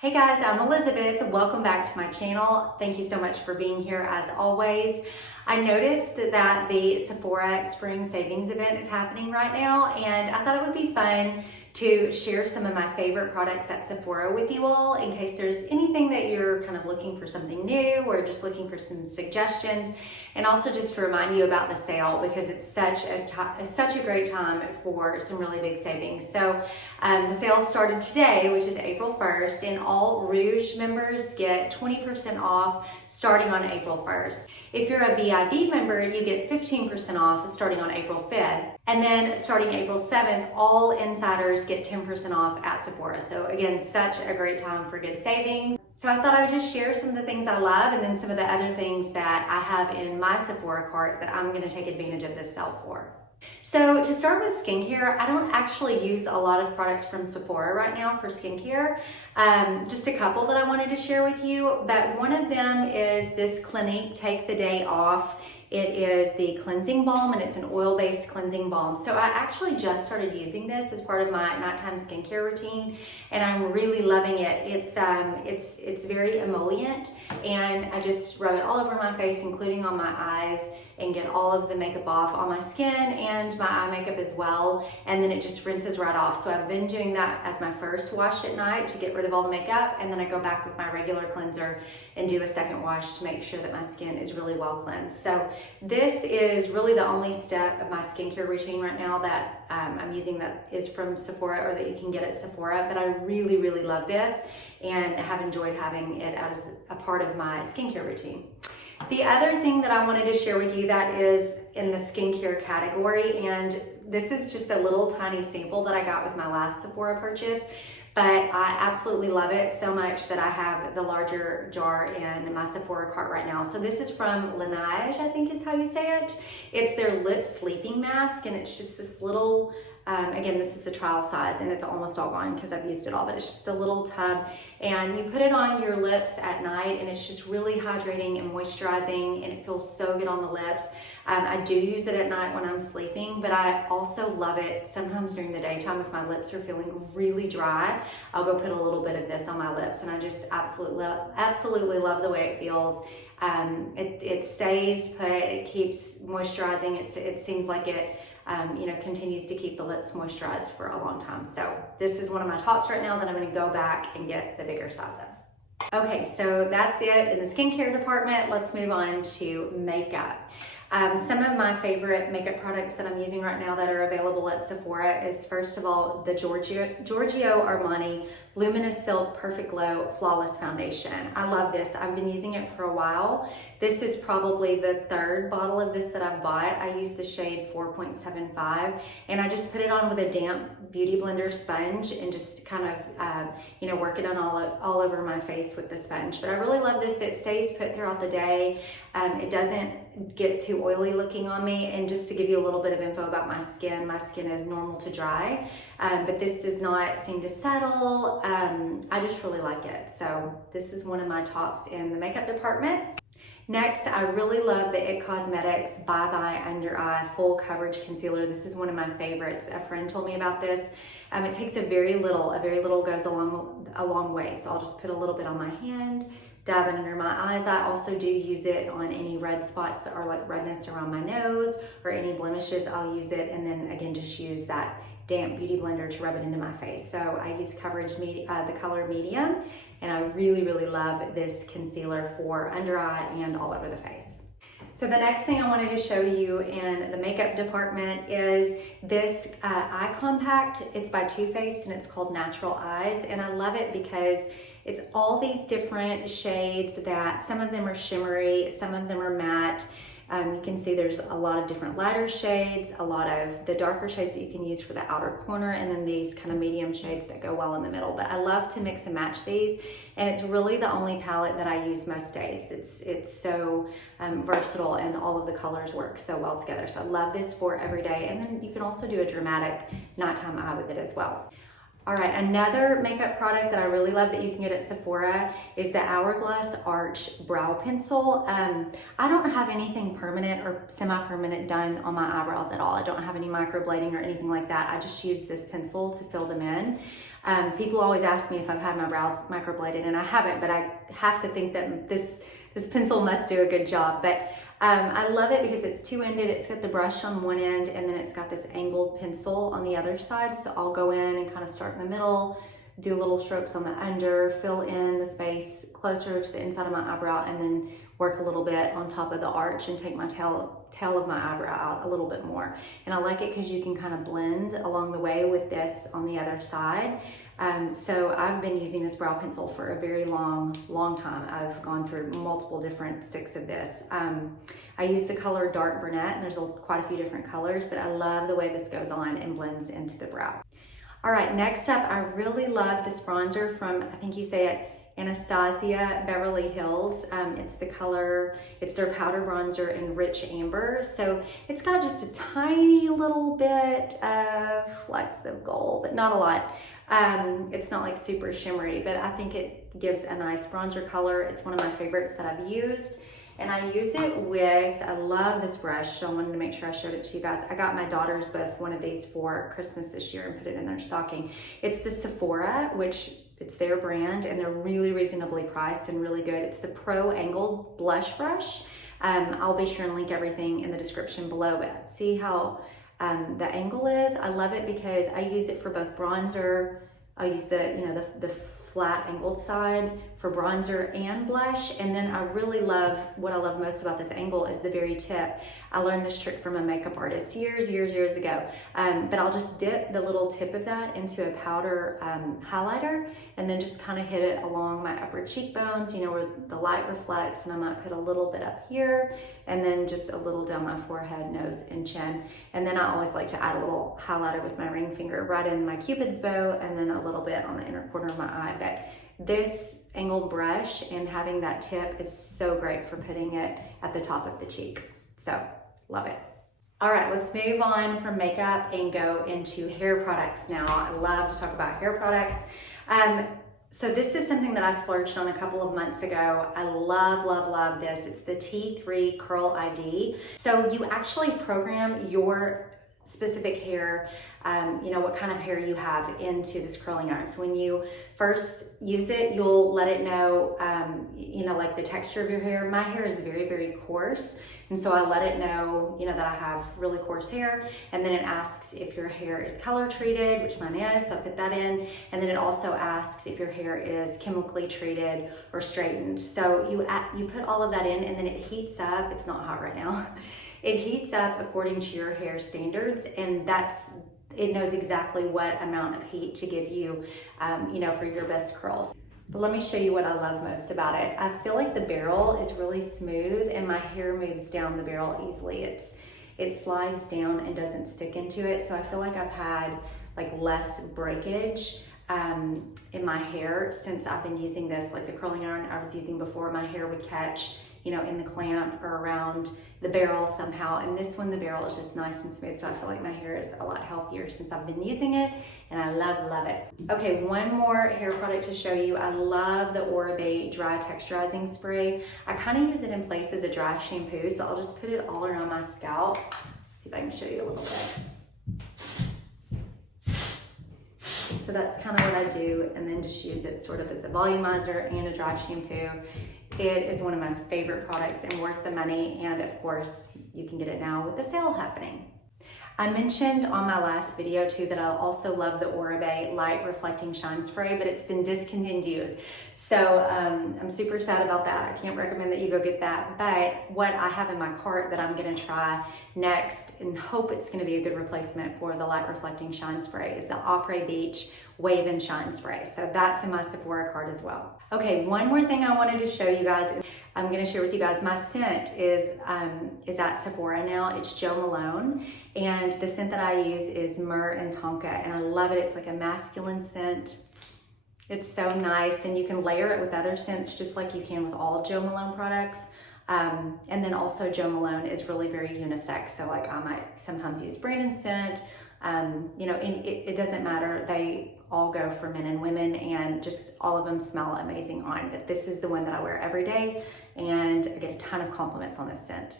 Hey guys, I'm Elizabeth. Welcome back to my channel. Thank you so much for being here as always. I noticed that the Sephora Spring Savings event is happening right now, and I thought it would be fun to share some of my favorite products at Sephora with you all in case there's anything that you're kind of looking for something new or just looking for some suggestions, and also just to remind you about the sale because it's such a great time for some really big savings. So the sale started today, which is April 1st, and all Rouge members get 20% off starting on April 1st. If you're a VIP member, you get 15% off starting on April 5th. And then starting April 7th, all insiders get 10% off at Sephora. So again, such a great time for good savings. So I thought I would just share some of the things I love and then some of the other things that I have in my Sephora cart that I'm gonna take advantage of this sale for. So to start with skincare, I don't actually use a lot of products from Sephora right now for skincare. Just a couple that I wanted to share with you, but one of them is this Clinique Take the Day Off. It is the cleansing balm, and it's an oil-based cleansing balm. So I actually just started using this as part of my nighttime skincare routine, and I'm really loving it. It's very emollient, and I just rub it all over my face, including on my eyes, and get all of the makeup off on my skin and my eye makeup as well, and then it just rinses right off. So I've been doing that as my first wash at night to get rid of all the makeup, and then I go back with my regular cleanser and do a second wash to make sure that my skin is really well cleansed. So this is really the only step of my skincare routine right now that I'm using that is from Sephora or that you can get at Sephora, but I really, really love this and have enjoyed having it as a part of my skincare routine. The other thing that I wanted to share with you that is in the skincare category, and this is just a little tiny sample that I got with my last Sephora purchase, but I absolutely love it so much that I have the larger jar in my Sephora cart right now. So this is from Laneige, I think is how you say it. It's their lip sleeping mask, and it's just this little, again, this is a trial size and it's almost all gone because I've used it all, but it's just a little tub, and you put it on your lips at night, and it's just really hydrating and moisturizing, and it feels so good on the lips. I do use it at night when I'm sleeping, but I also love it sometimes during the daytime if my lips are feeling really dry. I'll go put a little bit of this on my lips, and I just absolutely love the way it feels. It stays put, it keeps moisturizing. It seems like it continues to keep the lips moisturized for a long time. So this is one of my tops right now that I'm going to go back and get the bigger size of. Okay, so that's it in the skincare department. Let's move on to makeup. Some of my favorite makeup products that I'm using right now that are available at Sephora is, first of all, the Giorgio Armani Luminous Silk Perfect Glow Flawless Foundation. I love this. I've been using it for a while. This is probably the third bottle of this that I've bought. I use the shade 4.75, and I just put it on with a damp beauty blender sponge and just kind of, work it on all over my face with the sponge. But I really love this. It stays put throughout the day. It doesn't get too oily looking on me. And just to give you a little bit of info about my skin is normal to dry, but this does not seem to settle. I just really like it. So this is one of my tops in the makeup department. Next, I really love the IT Cosmetics Bye Bye Under Eye Full Coverage Concealer. This is one of my favorites. A friend told me about this. It takes a very little goes a long way. So I'll just put a little bit on my hand, dab it under my eyes. I also do use it on any red spots or like redness around my nose or any blemishes. I'll use it, and then again just use that damp beauty blender to rub it into my face. So I use the color medium, and I really, really love this concealer for under eye and all over the face. So the next thing I wanted to show you in the makeup department is this eye compact. It's by Too Faced, and it's called Natural Eyes, and I love it because it's all these different shades that some of them are shimmery, some of them are matte. You can see there's a lot of different lighter shades, a lot of the darker shades that you can use for the outer corner, and then these kind of medium shades that go well in the middle. But I love to mix and match these, and it's really the only palette that I use most days. It's so versatile, and all of the colors work so well together. So I love this for every day, and then you can also do a dramatic nighttime eye with it as well. All right, another makeup product that I really love that you can get at Sephora is the Hourglass Arch Brow Pencil. I don't have anything permanent or semi-permanent done on my eyebrows at all. I don't have any microblading or anything like that. I just use this pencil to fill them in. People always ask me if I've had my brows microbladed, and I haven't, but I have to think that this pencil must do a good job. But I love it because it's two-ended. It's got the brush on one end, and then it's got this angled pencil on the other side. So I'll go in and kind of start in the middle, do little strokes on the under, fill in the space closer to the inside of my eyebrow, and then work a little bit on top of the arch and take my tail of my eyebrow out a little bit more. And I like it because you can kind of blend along the way with this on the other side. So I've been using this brow pencil for a very long time. I've gone through multiple different sticks of this. I use the color Dark Brunette, and there's quite a few different colors, but I love the way this goes on and blends into the brow. All right, next up, I really love this bronzer from, I think you say it, Anastasia Beverly Hills. It's the color, it's their powder bronzer in Rich Amber. So it's got just a tiny little bit of flecks of gold, but not a lot. It's not like super shimmery, but I think it gives a nice bronzer color. It's one of my favorites that I've used. And I use it with, I love this brush, so I wanted to make sure I showed it to you guys. I got my daughters both one of these for Christmas this year and put it in their stocking. It's the Sephora, which it's their brand, and they're really reasonably priced and really good. It's the Pro Angled Blush Brush. I'll be sure and link everything in the description below, but see how the angle is? I love it because I use it for both bronzer. I'll use the flat angled side for bronzer and blush. And then I really love, what I love most about this angle is the very tip. I learned this trick from a makeup artist years ago. But I'll just dip the little tip of that into a powder highlighter, and then just kind of hit it along my upper cheekbones, you know, where the light reflects, and I might put a little bit up here, and then just a little down my forehead, nose, and chin. And then I always like to add a little highlighter with my ring finger right in my Cupid's bow, and then a little bit on the inner corner of my eye. But this angled brush and having that tip is so great for putting it at the top of the cheek. So, love it. All right, let's move on from makeup and go into hair products now. I love to talk about hair products. So this is something that I splurged on a couple of months ago. I love this. It's the T3 Curl ID. So you actually program your specific hair, you know, what kind of hair you have into this curling iron. So when you first use it, you'll let it know, you know, like the texture of your hair. My hair is very coarse. And so I let it know, you know, that I have really coarse hair. And then it asks if your hair is color treated, which mine is, so I put that in. And then it also asks if your hair is chemically treated or straightened. So you put all of that in, and then it heats up. It's not hot right now. It heats up according to your hair standards, and it knows exactly what amount of heat to give you, you know, for your best curls. But let me show you what I love most about it. I feel like the barrel is really smooth, and my hair moves down the barrel easily. It slides down and doesn't stick into it, so I feel like I've had like less breakage in my hair since I've been using this. Like the curling iron I was using before, my hair would catch, you know, in the clamp or around the barrel somehow. And this one, the barrel is just nice and smooth. So I feel like my hair is a lot healthier since I've been using it, and I love it. Okay, one more hair product to show you. I love the Oral-B Dry Texturizing Spray. I kind of use it in place as a dry shampoo, so I'll just put it all around my scalp. Let's see if I can show you a little bit. So that's kind of what I do, and then just use it sort of as a volumizer and a dry shampoo. It is one of my favorite products and worth the money, and of course, you can get it now with the sale happening. I mentioned on my last video too that I also love the Oral-B Light Reflecting Shine Spray, but it's been discontinued. So I'm super sad about that. I can't recommend that you go get that. But what I have in my cart that I'm gonna try next and hope it's gonna be a good replacement for the Light Reflecting Shine Spray is the Opera Beach Wave and Shine Spray. So that's in my Sephora cart as well. Okay, one more thing I wanted to show you guys. I'm gonna share with you guys, my scent is at Sephora now. It's Jo Malone, and the scent that I use is Myrrh and Tonka, and I love it. It's like a masculine scent. It's so nice, and you can layer it with other scents just like you can with all Jo Malone products. And then also Jo Malone is really very unisex, so like I might sometimes use Brandon's scent. You know, and it doesn't matter. They all go for men and women, and just all of them smell amazing on. But this is the one that I wear every day, and I get a ton of compliments on this scent.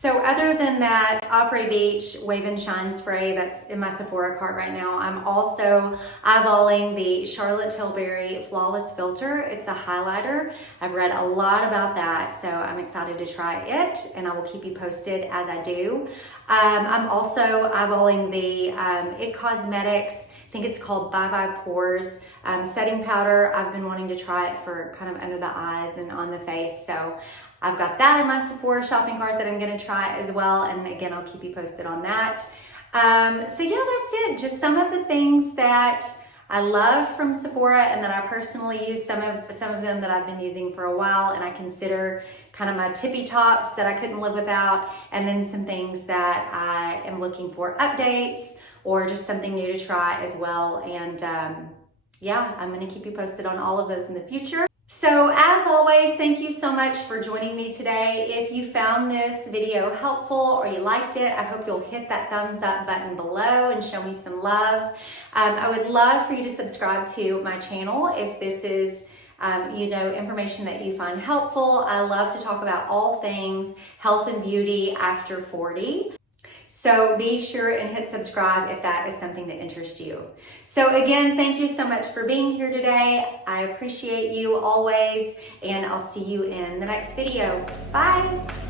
So other than that Opry Beach Wave and Shine spray that's in my Sephora cart right now, I'm also eyeballing the Charlotte Tilbury Flawless Filter. It's a highlighter. I've read a lot about that, so I'm excited to try it, and I will keep you posted as I do. I'm also eyeballing the IT Cosmetics, I think it's called Bye Bye Pores setting powder. I've been wanting to try it for kind of under the eyes and on the face, so I've got that in my Sephora shopping cart that I'm gonna try as well, and again, I'll keep you posted on that. So yeah, that's it. Just some of the things that I love from Sephora and that I personally use, some of them that I've been using for a while and I consider kind of my tippy tops that I couldn't live without, and then some things that I am looking for updates or just something new to try as well. And yeah, I'm gonna keep you posted on all of those in the future. So as always, thank you so much for joining me today. If you found this video helpful or you liked it, I hope you'll hit that thumbs up button below and show me some love. I would love for you to subscribe to my channel if this is information that you find helpful. I love to talk about all things health and beauty after 40. So be sure and hit subscribe if that is something that interests you. So again, thank you so much for being here today. I appreciate you always, and I'll see you in the next video. Bye.